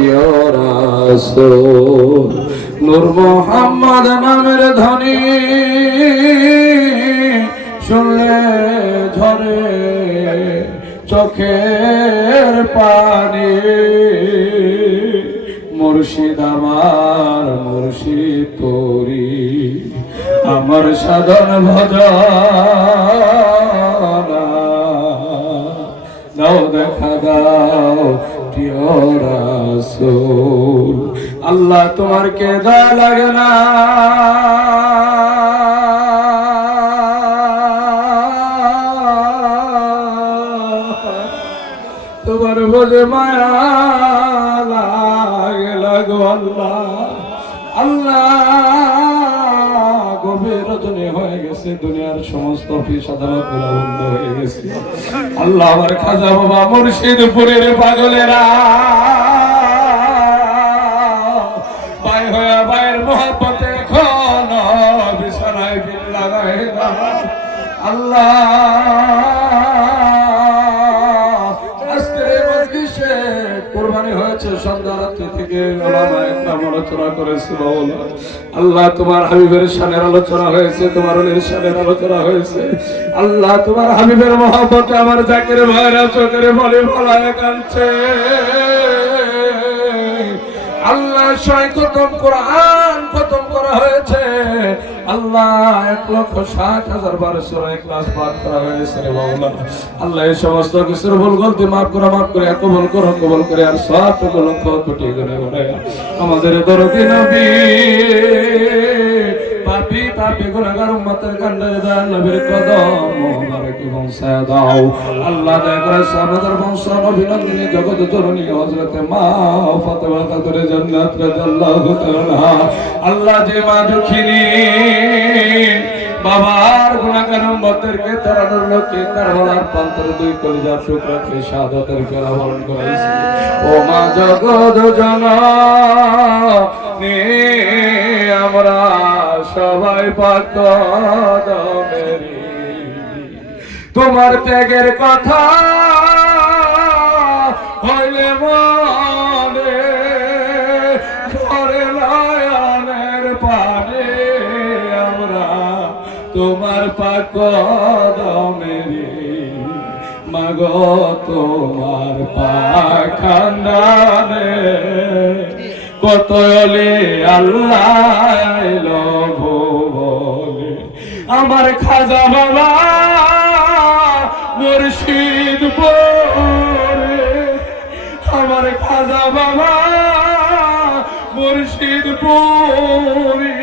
প্রিয় রাসূল নূর মুহাম্মদ নামের ধ্বনি শুনলে ঝরে চোখের পানি মুর্শিদ আমার মুর্শিদ তোরি আমার সাধন ভজন দাও দেখা দাও প্রিয় রাসূল আল্লাহ তোমার কে দয়া লাগে না তোমার বোঝে মায়া লাগে লাগো আল্লাহ আল্লাহ গভীর রজনী হয়ে গেছে দুনিয়ার সমস্ত অফিস আদালত বন্ধ হয়ে গেছে আল্লাহ আমার খাজা বাবা মুর্শিদপুরের পাগলেরা ভাই হয়ে ভাইয়ের মহব্বতে এখন বিছানায় বিল লাগায় না আল্লাহ কুরবানি হয়েছে সন্ধ্যা রাত্রি থেকে আলোচনা করেছিল আল্লাহ তোমার হাবিবের শানের আলোচনা হয়েছে তোমার অলির শানের আলোচনা হয়েছে আল্লাহ তোমার হাবিবের মহব্বতে আমার জাকির ভাইরা চোখের বলে ভলায় কাঁদছে আল্লাহ শয় খতম কোরআন খতম করা হয়েছে আল্লাহ 1,60,000 সূরা ইখলাস পাঠ করা হয়েছে রে মাওলানা আল্লাহ এই সমস্ত কিছুর ভুল গলতি মাফ করে কবুল করে আর সব লক্ষ কোটি করে বলে আমাদের দরদি নবী পাপী গুনাহগার উম্মতের কান্ডারে দান নবীর কদম মোবারকে পৌঁছায় দাও আল্লাহ দয়া করে আমাদের বংশ অভিনন্দিনী জগৎ জননী হযরত মা ফাতেমা কাদরে জান্নাত রাদিয়াল্লাহু তাআলা আল্লাহ যে মা দুঃখিনী বাবার গুনাহগার উম্মতদেরকে তারানোর লক্ষ্যে কারবালার প্রান্তরে দুই কলিজার টুকরাকে শাহাদাতের পেলা বরণ করাইছে ও মা জগৎ জননী আমরা সবাই পাক কদমেরি তোমার ত্যাগের কথা হইলে মনে ধরে নয়নের পানে আমরা তোমার পাক কদমেরি মাগো তোমার পাক খান্দানে কত অলি আল্লাহ বলে আমার খাজা বাবা মুর্শিদ পরে আমার খাজা বাবা মুর্শিদ পরে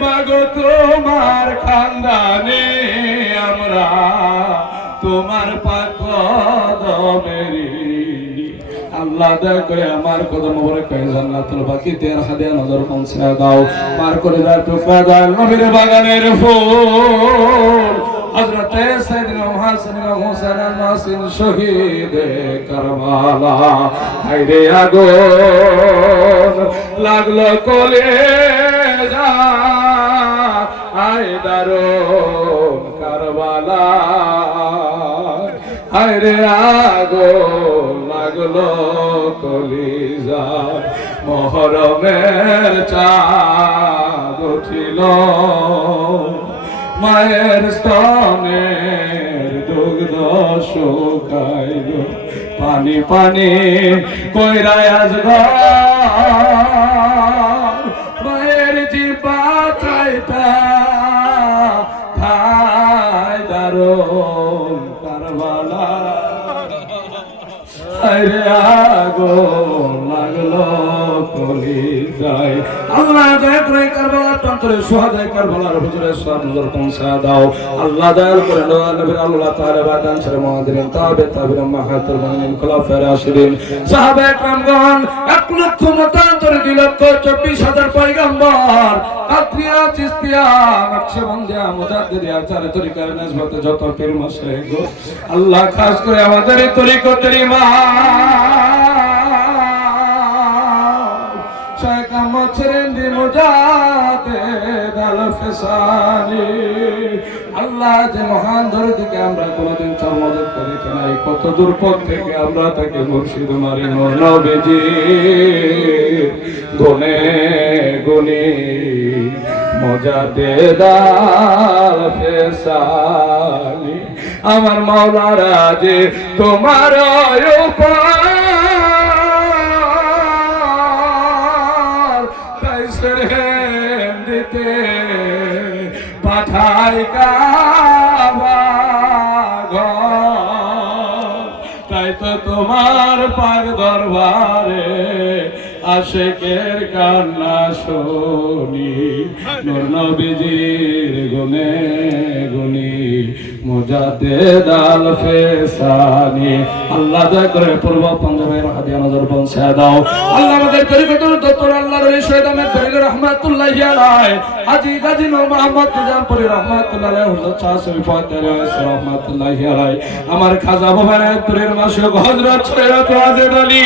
মাগো তোমার খানদানে আমরা তোমার পাক কদমেরি আল্লাহ দয়া করে আমার কদম মোবারকে জান্নাতুল বাকিতে হাদিয়া নজর পৌঁছে দাও পার করে দাও টুকরা দাও নবীর বাগানের ফুল হযরত সাইয়েদনা হাসান ইমাম হোসেন আল-নাসির শহীদ কারবালা হায়রে আগুন লাগলো কলেজা হায়দারো কারবালা হায়রে আগুন লাগলো কলিজা মুহরমের চাঁদ উঠিল মায়ের স্তনের দুগ্ধ শুকাইল পানি পানি কইরায় আসবা মায়ের জিবা চাইতা খাই দারুন কারবালা হায়রে আগুন লাগলো কলিজায় আল্লাহ দয়া করে কারবালার প্রান্তরে সুহাদায়ে কারবালার হুজুরে সব নজর পৌঁছা দাও আল্লাহ দয়া করে নবীর আল্লাহ তাআলা বাদান সরে মুহাজিরিন তাবিঈন মাহাতুল মুমিনিন খোলাফায়ে রাশিদিন সাহাবায়ে کرامগণ 1,00,000 মতান্তরে 2,24,000 পয়গম্বর কাদরিয়া চিশতিয়া নকশবন্দিয়া মুজাদ্দিদিয়া চারে তরিকার নিসবতে যত পীর মাশায়েখ আল্লাহ খাস করে আমাদের এই তরিকতের ইমাম শেখ আহমদ সেরেন্দি মুজাদ্দিদ আল ফিসানি আল্লাহ যে মহান দরদিকে আমরা কোনোদিন চর্মযুক্ত দেখি নাই, কত দূর পথ থেকে আমরা তাকে মুর্শিদ মারি নূর নবীজি গুনে গুনে মজা দে দাল ফেসানি আমার মাওলারা যে তোমার দিতে পাঠাই কাবা ঘর, তাই তো তোমার পাক দরবারে আশেকের কান্না শুনি নূর নবীজির গুনে গুনি মুজাদ্দিদ আল ফেসানি। আল্লাহ দয়া করে পূর্ব পাঞ্জাবের হাদিয়া নজর পৌঁছে দাও। আল্লাহ আমাদের তরিকতুল দত্তর আল্লাহর এই শহীদ আহমেদ দরিল রহমাতুল্লাহি আলাইহি হাজী গাজী নূর মোহাম্মদ নিজামপুরী রহমাতুল্লাহি আলাইহি হুজুর শাহ শরীফ রহমাতুল্লাহি আলাইহি আমার খাজা বাবার পুরের মাসুক হযরত সৈয়দ ওয়াজেদ আলী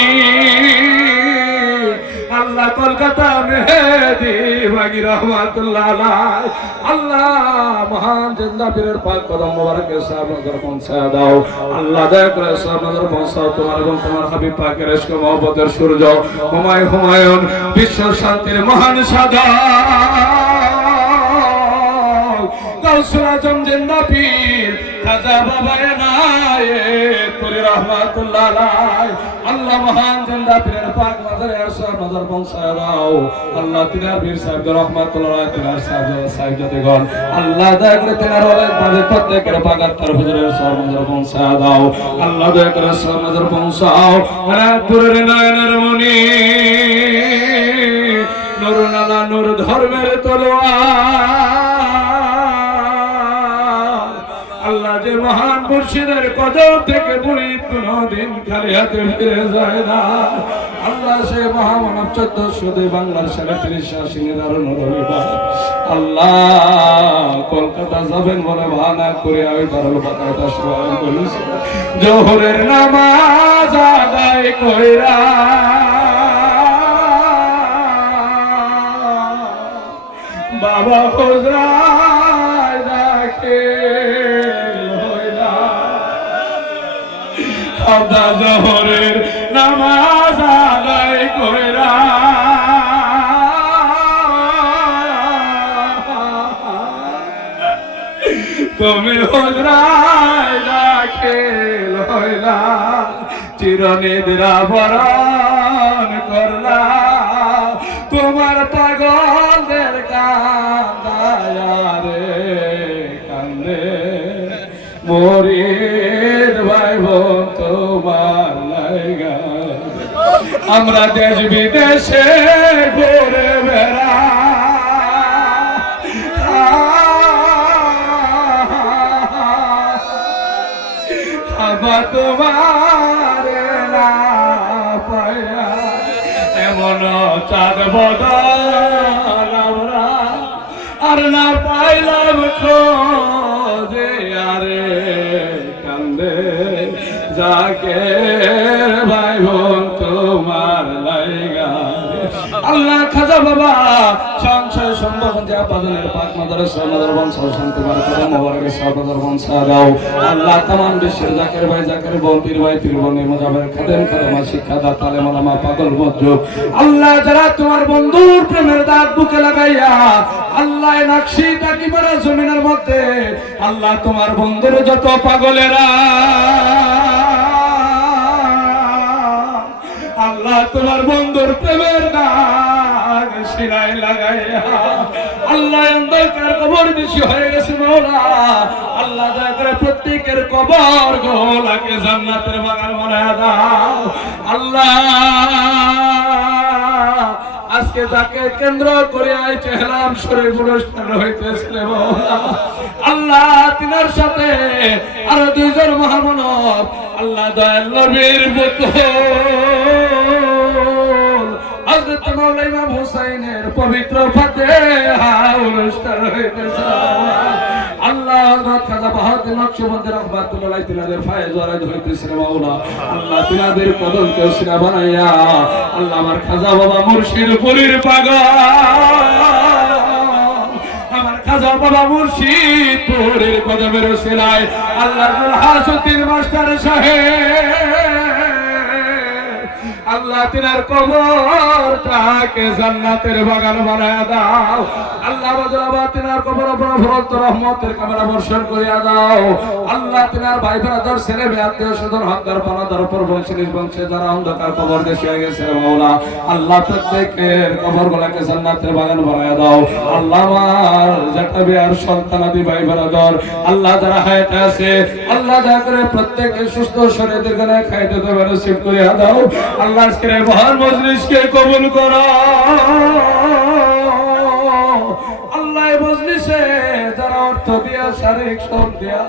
আল্লাহ কলকাতা মেহেদি বাগি রহমাতুল্লাহ আলাইহি আল্লাহ মহান জিন্দা পীরের পাক কদম মোবারকে সাহেব নজর পৌঁছে দাও। আল্লাহ দয়া করে সাহেব নজর পৌঁছাও। তোমার এবং তোমার হাবিব পাকের ইশক মহব্বতের সূর্য হুমায়ুন বিশ্ব শান্তির মহান সাদা গাউসুল আজম জিন্দা পীর খাজা বাবা এনায়েত পুরী রহমাতুল্লাহ আলাইহি আল্লাহ মহান জিন্দা পীরের পাক নজরে আরশার নজর পৌঁছায় দাও। আল্লাহ তিনার পীর সাহেব রহমাতুল্লাহ আলাইহি তিনার সাহেব জাতিগণ আল্লাহ দয়া করে তিনার ওয়ালিদ মাঝে প্রত্যেকের পাক আত্মার হুজুরের সর নজর পৌঁছায় দাও। আল্লাহ দয়া করে সর নজর পৌঁছাও। রায়পুরের নয়নের মণি নুরুল আলা নূর ধর্মের তলোয়ার আল্লাহ যে মহান মুর্শিদের কদম থেকে মুরিদ কোনদিন খালি হাতে ফিরে যায় না। আল্লাহ সে মহামানব 1400 বাংলার 37 শাসিনের আর নরবিবা আল্লাহ কলকাতা যাবেন বলে ভানা করে আমি দারুল বাকায়দা শুরু করেছি জোহরের নামাজ আদায় কইরা বাবা হুজরায় ডাকে আদা জোহরের নামাজ আদায় কইরা তুমি হুজরায় ডাকে লইলা চিরনিদ্রা বরণ করলা তোমার পাগলদের কান্দায়ারে কান্দে মুরিদ ভাই বোন তোমার লাইগা আমরা দেশ বিদেশে ঘুরে বেড়া আবার তোমার না পায়া এমন চাঁদ বদল আমরা আর না পাইলাম খোঁজে আরে কান্দে যাকে ভাই বোন তোমার লাইগা আল্লাহ খাজা বাবা সংশয় সম্ভব দেয়া বাদনের পাক মাদ্রাসা নজর বংশ শান্তি বারাকাত মোবারকে সাদর বংশ দাও। আল্লাহ তামাম বিশ্বের জাকের ভাই জাকের বোন পীর ভাই পীর বোন মুজাবের খাদেম খাদেমা শিক্ষাদাতা তালেম ওলামা পাগল মজুব আল্লাহ যারা তোমার বন্ধুর প্রেমের দাগ বুকে লাগাইয়া আল্লাহ নকশি তাকিবারা জমিনের মধ্যে আল্লাহ তোমার বন্ধুর যত পাগলেরা আল্লাহ তোমার বন্ধুর প্রেমের দাগ শিরায় লাগাইয়া আল্লাহ অন্ধকার কবর বেশি হয়ে গেছে মাওলা আল্লাহ দয়া করে প্রত্যেকের কবর গোলাকে জান্নাতের বাগান বানায়া দাও। আল্লাহ আজকে যাকে কেন্দ্র করে আইছে হেলাম শরীফ অনুষ্ঠান হইতেছিল মাওলা আল্লাহ তিনার সাথে আরো দুইজন মহামানব আল্লাহ দয়াল নবীর পুত্র হযরত মাওলানা ইমাম হুসাইনের পবিত্র ফাতিহা অনুষ্ঠান হইতেছে আল্লাহ হযরত খাজা বাহাউদ্দিন নকশবন্দি রাহমাতুল্লাহ আলাইহি তিনাদের ফায়েজ ওয়ারাদ হইতেছে মাওলা আল্লাহ তিনাদের কদমকে উসিলা বানাইয়া আল্লাহ আমার খাজা বাবা মুর্শিদ পুরীর পাগল আমার খাজা বাবা মুর্শিদপুরের কদমের ওসিলায় আল্লাহর হাসুদ্দিন মাস্টার সাহেব আল্লাহ তিনার কবরটাকে জান্নাতের বাগান বানায়া দাও। আল্লাহ বাজার তিনার কবর উপর ফরত রহমতের কামনা বর্ষণ করিয়া দাও। আল্লাহ তিনার ভাই ব্রাদার ছেলে মেয়ে আত্মীয় স্বজন হকদার পানাদার উপর বংশে বংশে যারা অন্ধকার কবর দেশে গেছে মাওলা আল্লাহ প্রত্যেকের কবরগুলোকে জান্নাতের বাগান বানায়া দাও। আল্লাহ আমার যেটা বিয়ার সন্তানাদি ভাই ব্রাদার আল্লাহ যারা হায়াতে আছে আল্লাহ দয়া করে প্রত্যেকের সুস্থ শরীরের গানে খাইতে দেবে নসিব করিয়া দাও। আল্লাহ আজকের মহান মজলিসকে কবুল করো। আল্লাহ মজলিসে যারা অর্থ দিয়া শারীরিক শ্রম দিয়া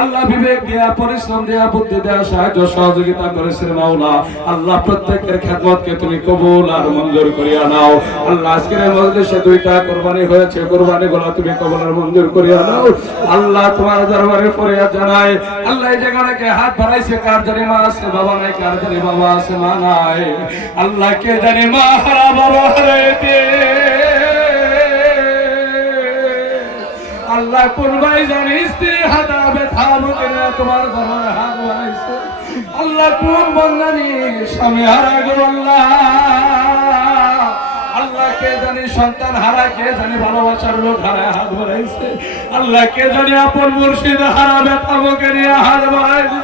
আল্লাহ বিবেক দিয়া পরিশ্রম দিয়া বুদ্ধি দিয়া সাহায্য সহযোগিতা করেছেন মাওলা আল্লাহ প্রত্যেকের খেদমতকে তুমি কবুল আর মঞ্জুর করিয়া নাও। আল্লাহ আজকের মজলিসে দুইটা কুরবানি হয়েছে কুরবানিগুলো তুমি কবুল আর মঞ্জুর করিয়া নাও। আল্লাহ তোমার দরবারে ফরিয়াদ জানাই আল্লাহ এই জায়গাটাকে হাত বাড়াইছে কার জানি মা আছে বাবা নাই কার জানি বাবা আছে মা নাই আল্লাহ কে জানি মা হারা বাবা হারাইতে আল্লাহ কোন ভাই জানি স্ত্রী হাতা ব্যথা মুখে তোমার দরবারে হাত বাড়াইছে আল্লাহ কোন বন্দানি স্বামী হারা গো আল্লাহ আল্লাহ কে জানি সন্তান হারা কে জানি ভালোবাসার লোক হারায় হাত বাড়াইছে আল্লাহ কে জানি আপন মুর্শিদ হারা ব্যথা মুখে নিয়ে হাত বাড়াইছে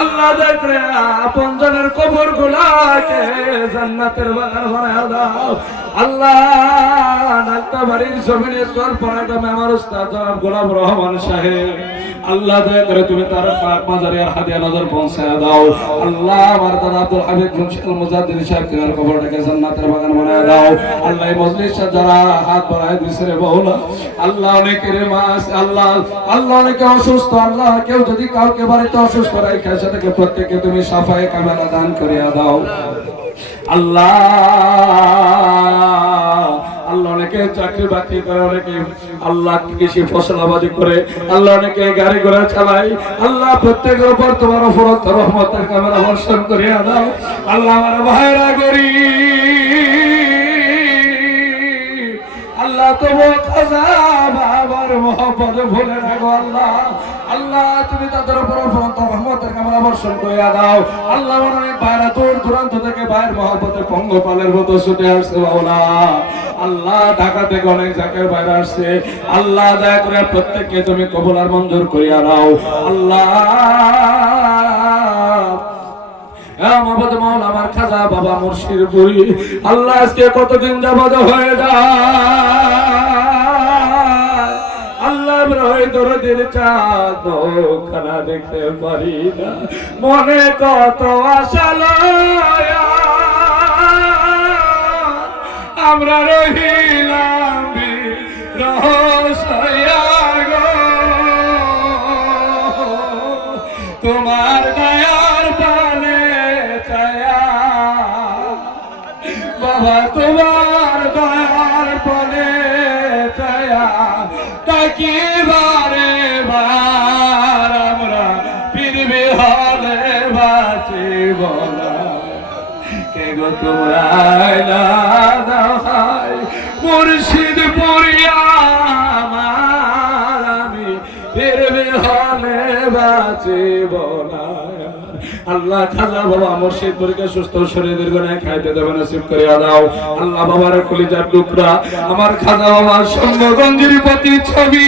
আল্লাহ দেখরে আপন জনের কবর গুলাকে জান্নাতের বাগান বানায়া দাও। আল্লাহ নাগতাবাড়ির জমিনে চর পড়াটা আমার উস্তাদ জনাব গোলাম রহমান সাহেব আল্লাহ দয়া করে তুমি তার পাক মাজারে আর হাদিয়া নজর পৌঁছায়া দাও। আল্লাহ আমার দাদা আব্দুল হামিদ মুন্সিল মুজাদ্দিদ সাহেব তিনার কবরটাকে জান্নাতের বাগান বানায়া দাও। আল্লাহ এই মজলিসে যারা হাত বাড়ায় দিছে রে বাউলা আল্লাহ অনেকের মা আছে আল্লাহ আল্লাহ অনেকে অসুস্থ আল্লাহ কেউ যদি কাউকে বাড়িতে অসুস্থ রাখে সেটাকে প্রত্যেককে তুমি সাফায়ে কামেলা দান করিয়া দাও। আল্লাহ আল্লাহ অনেকে চাকরি বাকরি করে অনেকে আল্লাহ কৃষি ফসল আবাদি করে আল্লাহ অনেকে গাড়ি ঘোড়া চালায় আল্লাহ প্রত্যেকের উপর তোমার ফরত রহমতের কামনা বর্ষণ করিয়া দাও। আল্লাহ আমার ভাইরা গরিব আল্লাহ তবু খাজা বাবার মহব্বত ভুলে রাখো আল্লাহ আল্লাহ তুমি তাদের উপর রহমতের কামনা বর্ষণ করিয়া দাও। আল্লাহ অনেক ভাইরা দূর দূরান্ত থেকে ভাইয়ের মহব্বতে পঙ্গপালের মতো ছুটে আসছে বাউলা আল্লাহ ঢাকা থেকে অনেক জায়গায় বাইরে আসছে আল্লাহ দয়া করে প্রত্যেককে তুমি কবুল আর মঞ্জুর করিয়া দাও। আল্লাহ মোহাম্মদ মাওলানা আমার খাজা বাবা মুর্শিদপুরি আল্লাহ আজকে কতদিন যাবত হয়ে যায় আল্লাহ রয় দরদের চাঁদ খানা দেখতে পারি না মনে কত আশা লয়া আমরা রহিলাম রহস্যয়া গো তোমার দয়ার পানে চায়া বাবা তোমার দয়ার পানে চায়া তাকি বারে বার আমরা পৃথিবী হলে বাঁচিব না কে গো তোমরা মুর্শিদপুরি আমার আমি পৃথিবী হলে বাঁচিব না। আল্লাহ খাজা বাবা মুর্শিদপুরকে সুস্থ শরীরের গুণে খাইতে দেবে নসিব করিয়া দাও। আল্লাহ বাবার কলিজার টুকরা আমার খাজা বাবার সঙ্গগঞ্জের প্রতি ছবি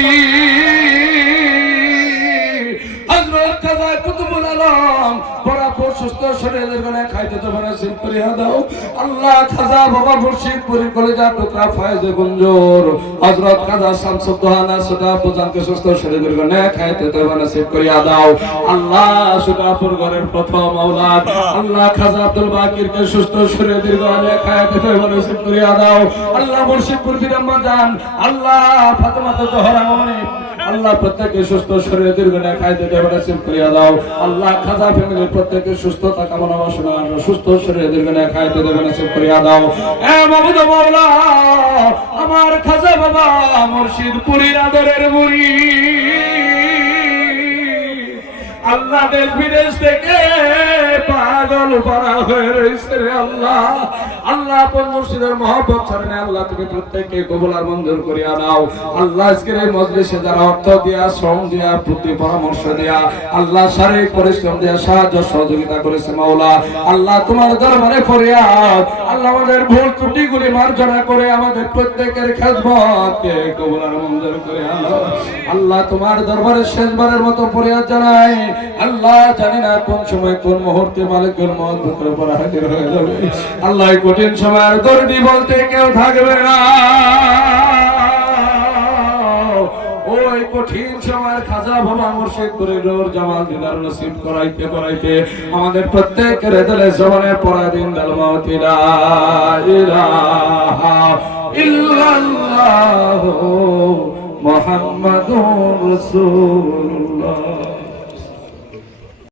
হযরত খাজা কুতুবুল আলম বরাবর সুস্থ শরীরের গুণে খাইতে দেবে নসিব করিয়া দাও। আল্লাহ খাজা বাবা মুর্শিদপুরের কলিজার টুকরা ফয়েজ গুঞ্জর হযরত খাজা শামসুদ্দোহানা সুদাপুরকে সুস্থ শরীরের গুণে খাইতে দেবে নসিব করিয়া দাও। আল্লাহ সুদাপুর ঘরের প্রথম আওলাদ আল্লাহ খাজা আব্দুল বাকিরকে সুস্থ শরীরের গুণে খাইতে দেবে নসিব করিয়া দাও। আল্লাহ মুর্শিদপুর বিরাম্মা জান আল্লাহ ফাতেমা জোহরা মনি আল্লাহ প্রত্যেককে সুস্থ শরীরের গুণে খাইতে দেবে নসিব করিয়া দাও। আল্লাহ খাজা ফ্যামিলির প্রত্যেককে সুস্থতা কামনা বাসনা সুস্থ শরীরের গুণে খাইতে দেবে নসিব করিয়া দাও। এ মাবুদ মাওলা আমার খাজা বাবা মুর্শিদপুরের আদরের মুরিদ আল্লাহ দেশ বিদেশ থেকে পাগল পারা হয়ে রয়েছে রে আল্লাহ। আল্লাহ আপন মুর্শিদের মহব্বত ছাড়েন আল্লাহ, তুমি প্রত্যেককে কবুল আর মঞ্জুর করিয়া নাও আল্লাহ। আজকের এই মজলিসে যারা অর্থ দিয়া, শ্রম দিয়া, বুদ্ধি পরামর্শ দিয়া, আল্লাহ শারীরিক পরিশ্রম দিয়া সাহায্য সহযোগিতা করেছে মাওলা, আল্লাহ তোমার দরবারে ফরিয়াদ আল্লাহ আমাদের ভুল ত্রুটিগুলি মার্জনা করে আমাদের প্রত্যেকের খেদমতকে কবুল আর মঞ্জুর করে আল্লাহ। আল্লাহ তোমার দরবারে শেষবারের মতো ফরিয়াদ জানাই আল্লাহ, জানি না কোন সময় কোন মুহূর্তে মালিকের মত বুকের উপর হাজির হয়ে যাবে আল্লাহ। কঠিন সময় আর দর্দি বলতে কেউ থাকবে না, ওই কঠিন সময় খাজা বাবা মুর্শিদ ফরিদুর জামাল দিদার নসিব করাইতে করাইতে আমাদের প্রত্যেকের দিলে জবানে পড়া দিন কালিমাতি লা ইলাহা ইল্লাল্লাহু মুহাম্মাদুর রাসূলুল্লাহ।